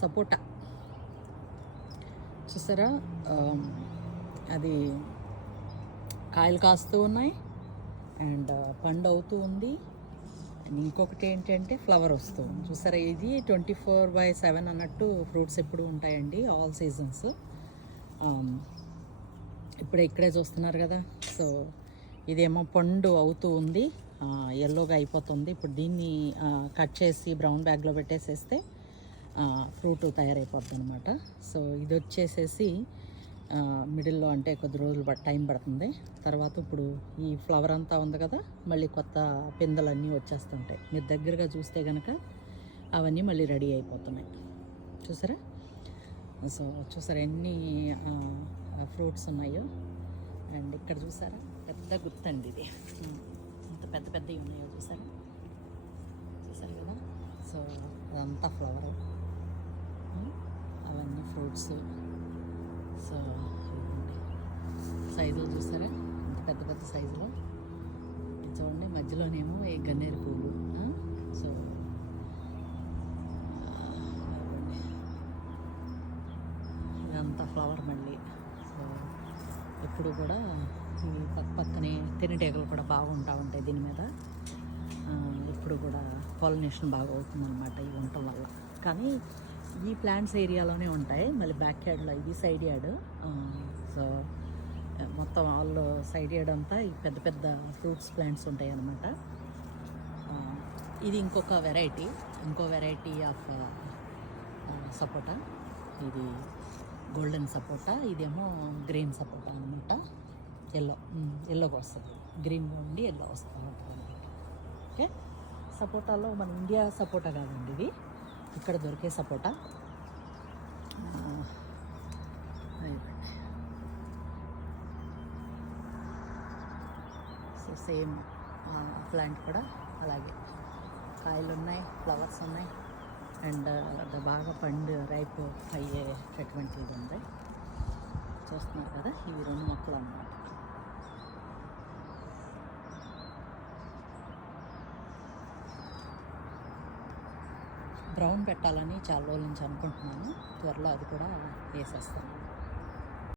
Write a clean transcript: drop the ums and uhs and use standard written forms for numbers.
సపోటా చూసారా, అది కాయలు కాస్తూ ఉన్నాయి అండ్ పండు అవుతూ ఉంది. అండ్ ఇంకొకటి ఏంటంటే ఫ్లవర్ వస్తూ ఉంది. చూసారా, ఇది 24/7 అన్నట్టు ఫ్రూట్స్ ఎప్పుడు ఉంటాయండి, ఆల్ సీజన్స్. ఇప్పుడే ఇక్కడే చూస్తున్నారు కదా. సో ఇదేమో పండు అవుతూ ఉంది, ఎల్లోగా అయిపోతుంది. ఇప్పుడు దీన్ని కట్ చేసి బ్రౌన్ బ్యాగ్లో పెట్టేసేస్తే ఫ్రూట్ తయారైపోద్ది అనమాట. సో ఇది వచ్చేసేసి మిడిల్లో అంటే కొద్ది రోజులు టైం పడుతుంది. తర్వాత ఇప్పుడు ఈ ఫ్లవర్ అంతా ఉంది కదా, మళ్ళీ కొత్త పిందెలన్నీ వచ్చేస్తుంటాయి. మీరు దగ్గరగా చూస్తే కనుక అవన్నీ మళ్ళీ రెడీ అయిపోతున్నాయి. చూసారా, సో చూసారా ఎన్ని ఫ్రూట్స్ ఉన్నాయో. అండ్ ఇక్కడ చూసారా పెద్ద గుత్తండి ఇది, ఇంత పెద్ద పెద్దవి ఉన్నాయో చూసారా, చూసారు కదా. సో అదంతా ఫ్లవర్, అవన్నీ ఫ్రూట్స్. సో సైజులు చూసారా, ఇంత పెద్ద పెద్ద సైజులో. చూడండి మధ్యలోనేమో ఈ గన్నేరు పువ్వులు. సో ఇదంతా ఫ్లవర్ మళ్ళీ. సో ఎప్పుడు కూడా ఈ పక్కనే తేనెటీగలు కూడా బాగుంటూ ఉంటాయి దీని మీద. ఇప్పుడు కూడా పాలినేషన్ బాగా అవుతుందన్నమాట ఇవి ఉండటం వల్ల. కానీ ఈ ప్లాంట్స్ ఏరియాలోనే ఉంటాయి, మళ్ళీ బ్యాక్ యార్డ్లో ఇది సైడ్ యార్డ్. సో మొత్తం ఆల్ సైడ్ యార్డ్ అంతా ఈ పెద్ద పెద్ద ఫ్రూట్స్ ప్లాంట్స్ ఉంటాయి అన్నమాట. ఇది ఇంకో వెరైటీ ఆఫ్ సపోటా. ఇది గోల్డెన్ సపోటా, ఇదేమో గ్రీన్ సపోటా అనమాట. ఎల్లోగా వస్తుంది, గ్రీన్గా ఉండి ఎల్లో వస్తూ ఉంటుంది అనమాట. ఓకే, సపోటాలో మన ఇండియా సపోటా కాదండి ఇది, ఇక్కడ దొరికే సపోటా. సో సేమ్ ప్లాంట్ కూడా అలాగే కాయలు ఉన్నాయి, ఫ్లవర్స్ ఉన్నాయి అండ్ బాగా పండు రైప్ అయ్యేటటువంటిది ఉంది. చూస్తున్నారు కదా, ఇవి 2 మొక్కలు అన్నమాట. బ్రౌన్ పెట్టాలని చాలా రోజుల నుంచి అనుకుంటున్నాను, త్వరలో అది కూడా వేసేస్తాను.